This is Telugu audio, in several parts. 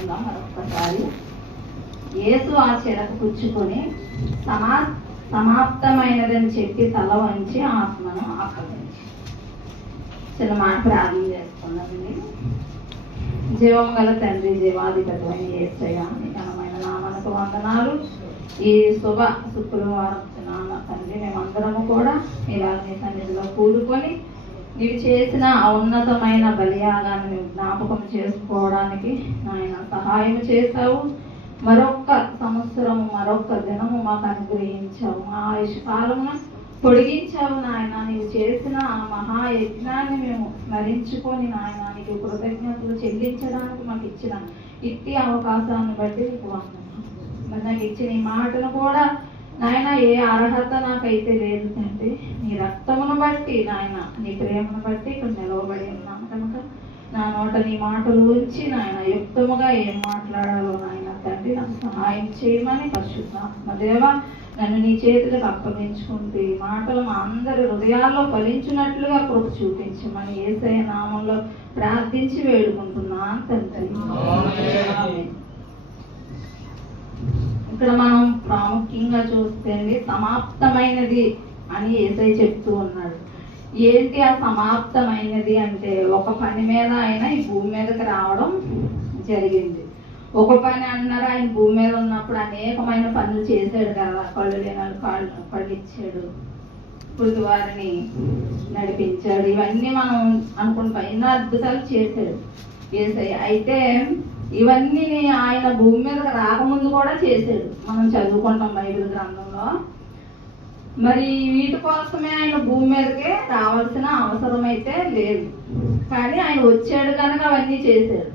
చెప్పుకుందాం మరొక్కసారి. యేసు ఆ చెరకు పుచ్చుకొని సమాప్తమైనదని చెప్పి తల వంచి ఆత్మను అప్పగించి చిన్న మాట ప్రార్థన చేసుకున్నామండి. జీవం గల తండ్రి, జీవాధిపతి యేసయ్య, నీ ఘనమైన నామమునకు వందనాలు. ఈ శుభ శుక్రవారం తండ్రి మేమందరము కూడా ఇలా నీ సన్నిధిలో కూడుకొని నీవు చేసిన ఆ ఉన్నతమైన బలియాగాన్ని నువ్వు జ్ఞాపకం చేసుకోవడానికి నాయన సహాయం చేశావు. మరొక్క సంవత్సరము, మరొక్క దినము మాకు అనుగ్రహించావు. మా ఆయుష్కాలమును పొడిగించావు నాయన. నీవు చేసిన ఆ మహాయజ్ఞాన్ని మేము స్మరించుకొని నాయన నీకు కృతజ్ఞతలు చెల్లించడానికి మాకు ఇచ్చిన ఇట్టి అవకాశాన్ని బట్టి నీకు వందనాలు. మరి నాకు ఇచ్చిన ఈ మాటను కూడా నాయన ఏ అర్హత నాకైతే లేదు తండ్రి, నీ రక్తమును బట్టి నాయన, నీ ప్రేమను బట్టి ఇక్కడ నిలవబడి ఉన్నాను కనుక నా నోట నీ మాటలు ఉంచి నాయన యుక్తముగా ఏం మాట్లాడాలో నాయన తండ్రి నాకు సహాయం చేయమని పరిశుద్ధాత్మ దేవ నన్ను నీ చేతులకు అప్పగించుకుంటూ ఈ మాటలు మా అందరి హృదయాల్లో ఫలించినట్లుగా కృప చూపించమని యేసయ్య నామంలో ప్రార్థించి వేడుకుంటున్నాను తండ్రి. ఇక్కడ మనం ప్రాముఖ్యంగా చూస్తే సమాప్తమైనది అని యేసయ్య చెప్తూ ఉన్నాడు. ఏంటి ఆ సమాప్తమైనది అంటే, ఒక పని మీద ఆయన ఈ భూమి మీదకి రావడం జరిగింది. ఒక పని అన్నారు, ఆయన భూమి మీద ఉన్నప్పుడు అనేకమైన పనులు చేశాడు కదా. కళ్ళు లేని కళ్ళు ఇచ్చాడు, పురుగు వారిని నడిపించాడు, ఇవన్నీ మనం అనుకుంటాం. ఎన్నో అద్భుతాలు చేశాడు యేసయ్య. అయితే ఇవన్నీ ఆయన భూమి మీదకి రాకముందు కూడా చేశాడు. మనం చదువుకుంటాం బైబిల్ గ్రంథంలో. మరి వీటి కోసమే ఆయన భూమి మీదకే రావాల్సిన అవసరం అయితే లేదు, కానీ ఆయన వచ్చాడు కనుక అవన్నీ చేశాడు.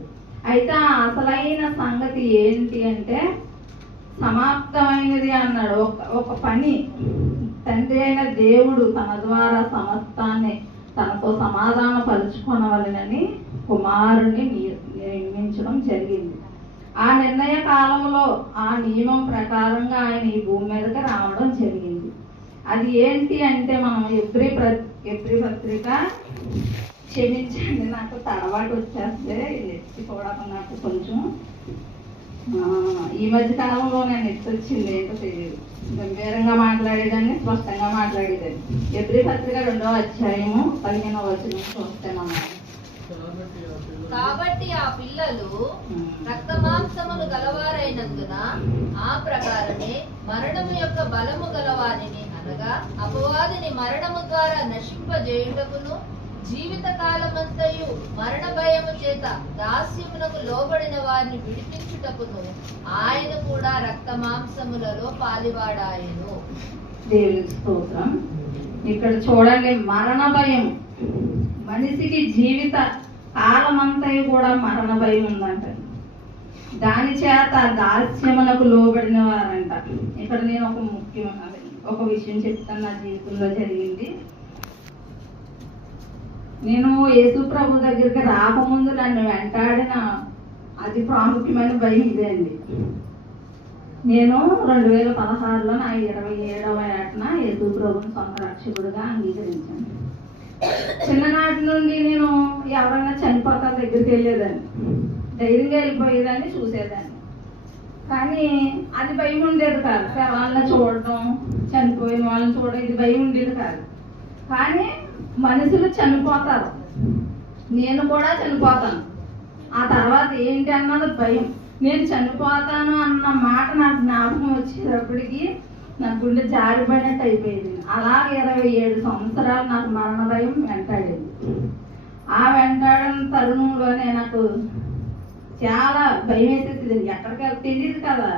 అయితే ఆ అసలైన సంగతి ఏంటి అంటే, సమాప్తమైనది అన్నాడు. ఒక పని తండ్రి అయిన దేవుడు తన ద్వారా సమస్తాన్ని తనతో సమాధాన పరుచుకొనవలెనని కుమారుని నియమించడం జరిగింది. ఆ నిర్ణయ కాలంలో ఆ నియమం ప్రకారంగా ఆయన ఈ భూమి మీదకి రావడం జరిగింది. అది ఏంటి అంటే, మనం ఎబ్రీ పత్రిక, క్షమించండి నాకు తడబాటు వచ్చేస్తే నెత్తి కూడా నాకు కొంచెం ఈ మధ్య కాలంలో నేను నెత్తి వచ్చింది ఏంటో తెలియదు. గంభీరంగా మాట్లాడేదాన్ని, స్పష్టంగా మాట్లాడేదాన్ని. ఎబ్రీ పత్రిక 2వ అధ్యాయము 15వ వచనం చూస్తే మనం, కాబట్టి ఆ పిల్లలు రక్తమాంసములు గలవారైనందున ఆ ప్రకారమే మరణము యొక్క బలము గలవారిని, అనగా అపవాదిని మరణము ద్వారా నశింపజేయుటకును, జీవిత కాలమంతయు మరణ భయము చేత దాస్యమునకు లోబడిన వారిని విడిపించుటకును ఆయన కూడా రక్తమాంసములలో పాలివాడాయను. దేవుని స్తోత్రం. ఇక్కడ చూడండి, మరణ భయం. మనిషికి జీవిత కాలమంతయు కూడా మరణ భయం ఉందంట. దాని చేత దాస్యమునకు లోబడిన వారంట. ఇక్కడ నేను ఒక విషయం చెప్తాను, నా జీవితంలో జరిగింది. నేను యేసు ప్రభు దగ్గరికి రాకముందు నన్ను వెంటాడిన అతి ప్రాముఖ్యమైన భయం ఇదే అండి. నేను 2016లో నా 27వ ఏటన యేసు ప్రభుని సొంత రక్షకుడుగా అంగీకరించాను. చిన్ననాటి నుండి నేను ఎవరైనా చనిపోతా దగ్గరికి వెళ్ళేదాన్ని, ధైర్యంగా వెళ్ళిపోయేదాన్ని, చూసేదాన్ని. కానీ అది భయం ఉండేది కాదు. వాళ్ళని చూడటం, చనిపోయిన వాళ్ళని చూడడం, ఇది భయం ఉండేది కాదు. కానీ మనుషులు చనిపోతారు, నేను కూడా చనిపోతాను. ఆ తర్వాత ఏంటి అన్నది భయం. నేను చనిపోతాను అన్న మాట నాకు జ్ఞాపకం వచ్చేటప్పటికి నా గుండె జారిపడినట్టు అయిపోయింది. అలాగే 27 సంవత్సరాలు నాకు మరణ భయం వెంటాడేది. ఆ వెంటాడిన తరుణంలోనే నాకు చాలా భయం వేసేది. ఎక్కడికి తెలియదు కదా,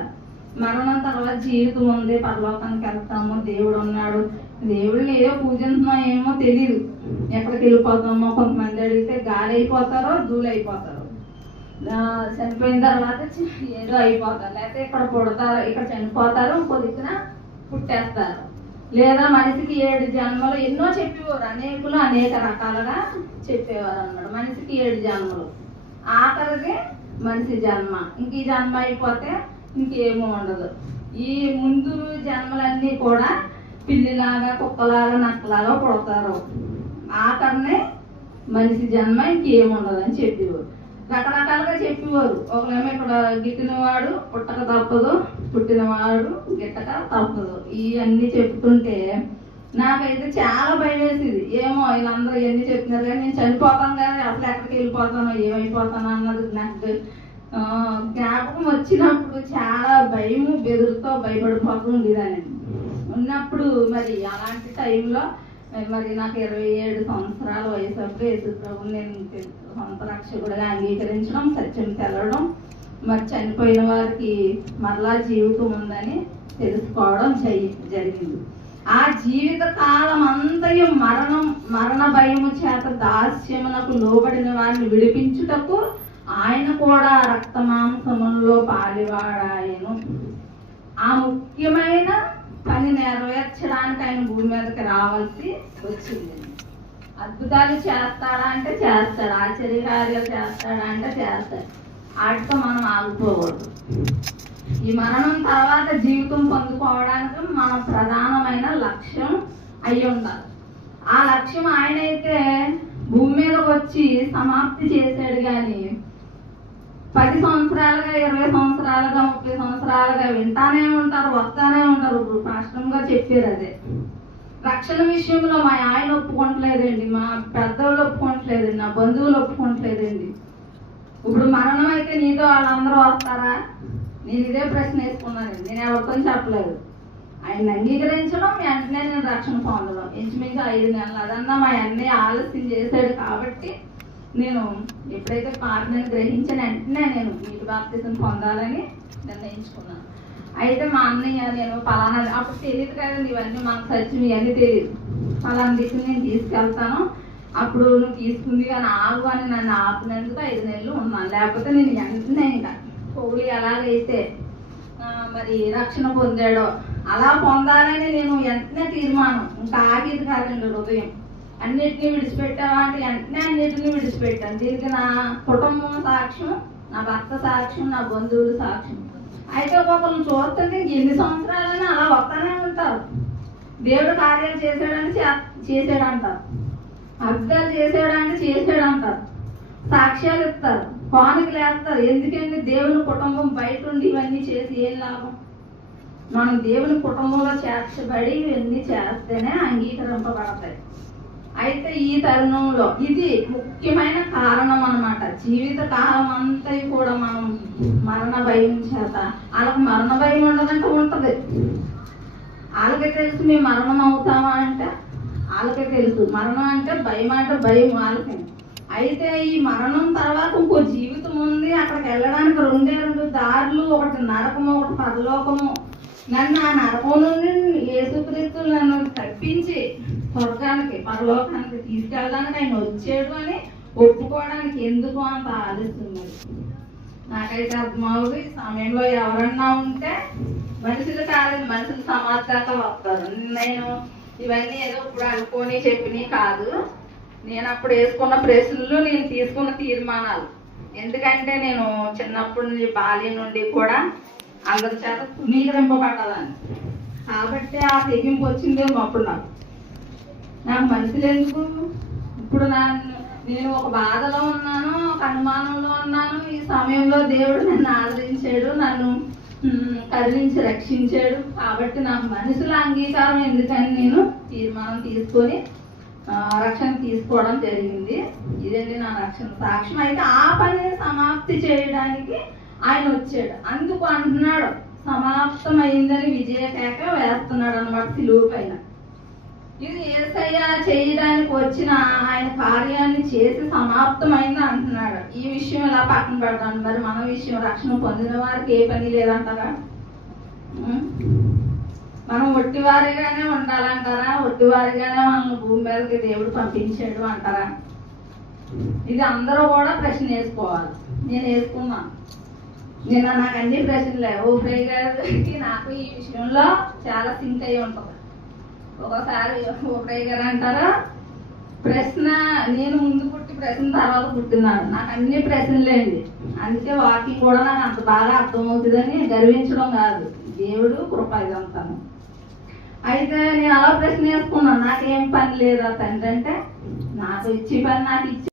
మరణం తర్వాత జీవితం ఉంది, పరలోకానికి వెళ్తాము, దేవుడు ఉన్నాడు, దేవుడిని ఏదో పూజిస్తున్నాం ఏమో తెలియదు. ఎక్కడికి వెళ్ళిపోతామో, కొంతమంది అడిగితే గాలి అయిపోతారో ధూళి అయిపోతారో, చనిపోయిన తర్వాత ఏదో అయిపోతారు, లేకపోతే ఇక్కడ పుడతారు, ఇక్కడ చనిపోతారు, ఇంకో దిక్కున పుట్టేస్తారు, లేదా మనిషికి 7 జన్మలు ఎన్నో చెప్పేవారు. అనేకులు అనేక రకాలుగా చెప్పేవారు అన్నాడు. మనిషికి 7 జన్మలు, ఆఖరికి మనిషి జన్మ. ఇంక ఈ జన్మ అయిపోతే ఇంకేమో ఉండదు. ఈ ముందు జన్మలన్నీ కూడా పిల్లిలాగా, కుక్కలాగా, నక్కలాగా పుడతారు. ఆఖరినే మనిషి జన్మ ఇంకేముండదు అని చెప్పేవారు. రకరకాలుగా చెప్పేవారు. ఒకరేమో ఇక్కడ గిట్టినవాడు పుట్టక తప్పదు, పుట్టినవాడు గిట్టక తప్పదు, ఇవన్నీ చెప్తుంటే నాకైతే చాలా భయం వేసేది. ఏమో వీళ్ళందరూ ఎన్ని చెప్తున్నారు కానీ నేను చనిపోతాను కానీ అసలు ఎక్కడికి వెళ్ళిపోతానో ఏమైపోతానో అన్నది నాకు జ్ఞాపకం వచ్చినప్పుడు చాలా భయము బెదురుతో భయపడిపోతూ ఉండేదాన్ని. ఉన్నప్పుడు మరి అలాంటి టైంలో మరి నాకు 27 సంవత్సరాల వయసు అప్పుడు యేసు ప్రభువుని నేను సొంత రక్షకుడిగా అంగీకరించడం, సత్యం తెలవడం, మరి చనిపోయిన వారికి మరలా జీవితం ఉందని తెలుసుకోవడం జరిగింది. ఆ జీవిత కాలం అంతయు మరణ భయము చేత దాస్యమునకు లోబడిన వారిని విడిపించుటకు ఆయన కూడా రక్త మాంసములలో పాలివాడాయను. ఆ ముఖ్యమైన పని నెరవేర్చడానికి ఆయన భూమి మీదకి రావాల్సి వచ్చింది. అద్భుతాలు చేస్తాడా అంటే చేస్తాడు, ఆశ్చర్యకార్యాలు చేస్తాడా అంటే చేస్తాడు. వాటితో మనం ఆగిపోకూడదు. ఈ మరణం తర్వాత జీవితం పొందుకోవడానికి మన ప్రధానమైన లక్ష్యం అయి ఉండాలి. ఆ లక్ష్యం ఆయన అయితే భూమి మీదకి వచ్చి సమాప్తి చేశాడు. కానీ 10 సంవత్సరాలుగా 20 సంవత్సరాలుగా 30 సంవత్సరాలుగా వింటానే ఉంటారు, వస్తానే ఉంటారు. ఇప్పుడు స్పష్టంగా చెప్పారు అదే. రక్షణ విషయంలో మా ఆయన ఒప్పుకోవట్లేదండి, మా పెద్దవాళ్ళు ఒప్పుకోవట్లేదండి, నా బంధువులు ఒప్పుకోవట్లేదండి. ఇప్పుడు మరణం అయితే నీతో వాళ్ళందరూ వస్తారా? నేను ఇదే ప్రశ్న వేసుకున్నానండి. నేను ఎవరితో చెప్పలేదు. ఆయన అంగీకరించడం, వెంటనే నేను రక్షణ పొందడం ఇంచుమించు 5 నెలలు. అదన్నా మా అన్నయ్య ఆలస్యం చేశాడు కాబట్టి నేను ఎప్పుడైతే పాటను గ్రహించిన వెంటనే నేను నీటి బాప్తిసం పొందాలని నిర్ణయించుకున్నాను. అయితే మా అన్నయ్య నేను పలానా, అప్పుడు తెలియదు కదండి ఇవన్నీ, మనకు సత్యం ఇవన్నీ తెలియదు. పలానా దిక్కు నేను తీసుకెళ్తాను, అప్పుడు నువ్వు తీసుకుంది కానీ ఆగు అని నన్ను ఆపినందుకు 5 నెలలు ఉన్నాను. లేకపోతే నేను వెంటనే ఇంకా పౌలు ఎలాగైతే మరి రక్షణ పొందాడో అలా పొందాలని నేను వెంటనే తీర్మానం, ఇంకా ఆగేది కాదండి. హృదయం అన్నిటినీ విడిచిపెట్టావా అంటే వెంటనే అన్నిటినీ విడిచిపెట్టాను. దీనికి నా కుటుంబం సాక్ష్యం, నా భర్త సాక్ష్యం, నా బంధువులు సాక్ష్యం. అయితే ఒక్కొక్కరిని చూస్తుంటే ఎన్ని సంవత్సరాలైనా అలా వస్తానే ఉంటారు. దేవుడు కార్యాలు చేశాడని చేసాడంటారు, అద్భుతాలు చేసాడంటే చేసాడంటారు, సాక్ష్యాలు ఇస్తారు, కానుకలు వేస్తారు. ఎందుకంటే దేవుని కుటుంబం బయట ఉండి ఇవన్నీ చేసి ఏం లాభం? మనం దేవుని కుటుంబంలో చేర్చబడి ఇవన్నీ చేస్తేనే అంగీకరింపబడతాయి. అయితే ఈ తరుణంలో ఇది ముఖ్యమైన కారణం అన్నమాట. జీవిత కాలం అంతా కూడా మనం మరణ భయం చేత, వాళ్ళకి మరణ భయం ఉండదంటే ఉంటది. వాళ్ళకే తెలుసు మేము మరణం అవుతామా అంటే వాళ్ళకే తెలుసు. మరణం అంటే భయం వాళ్ళకే. అయితే ఈ మరణం తర్వాత ఇంకో జీవితం ఉంది. అక్కడికి వెళ్ళడానికి 2 దారులు, ఒకటి నరకము, ఒకటి పరలోకము. నన్ను ఆ నరకం నుండి యేసుక్రీస్తు నన్ను తప్పించి స్వర్గానికి పరలోకానికి తీసుకెళ్ళడానికి ఆయన వచ్చాడు అని ఒప్పుకోవడానికి ఎందుకు అంత ఆలస్యం? నాకైతే అర్థమవుతుంది. ఈ సమయంలో ఎవరన్నా ఉంటే మనుషులు కాదు, మనుషులు సమాధి దాకా వస్తారు. నేను ఇవన్నీ ఏదో ఇప్పుడు అనుకోని చెప్పినవి కాదు. నేను అప్పుడు వేసుకున్న ప్రశ్నలు, నేను తీసుకున్న తీర్మానాలు. ఎందుకంటే నేను చిన్నప్పటి నుండి బాల్యం నుండి కూడా అందరి చేత తునీకరింపబడ్డదాన్ని కాబట్టి ఆ తెగింపు వచ్చిందేమో అప్పుడు నాకు మనుషులు ఎందుకు. ఇప్పుడు నేను ఒక బాధలో ఉన్నాను, ఒక అనుమానంలో ఉన్నాను. ఈ సమయంలో దేవుడు నన్ను ఆదరించాడు, నన్ను కదిలించి రక్షించాడు. కాబట్టి నాకు మనుషుల అంగీకారం ఎందుకని నేను తీర్మానం తీసుకొని రక్షణ తీసుకోవడం జరిగింది. ఇదండి నా రక్షణ సాక్ష్యం. అయితే ఆ పనిని సమాప్తి చేయడానికి ఆయన వచ్చాడు. అందుకు అంటున్నాడు సమాప్తమైందని విజయకేక వేస్తున్నాడు అన్నమాట సిలువ పైన. ఇది యేసయ్య చేయడానికి వచ్చిన ఆయన కార్యాన్ని చేసి సమాప్తమైంది అంటున్నాడు. ఈ విషయం ఇలా పక్కన పెడతాను. మరి మన విషయం, రక్షణ పొందిన వారికి ఏ పని లేదంటారా? మనం ఒట్టివారిగానే ఉండాలంటారా? ఒట్టివారిగానే మనల్ని భూమి మీదకి దేవుడు పంపించాడు అంటారా? ఇది అందరూ కూడా ప్రశ్న వేసుకోవాలి. నేను వేసుకున్నాను. నాకు అన్ని ప్రశ్నలే. ఓఫ్రై గారికి నాకు ఈ విషయంలో చాలా సింక్ అయి ఉంటుంది. ఒకసారి ఓఫ్రై గారు అంటారా, ప్రశ్న నేను ముందు పుట్టి ప్రశ్న తర్వాత పుట్టినాను. నాకు అన్ని ప్రశ్నలేండి. అందుకే వాకింగ్ కూడా నాకు అంత బాగా అర్థమవుతుందని గర్వించడం కాదు, దేవుడు కృప ఇదంతాను. అయితే నేను అలా ప్రశ్న వేసుకున్నాను, నాకేం పని లేదా తండ్రి అంటే, నాకు ఇచ్చే పని నాకు ఇచ్చి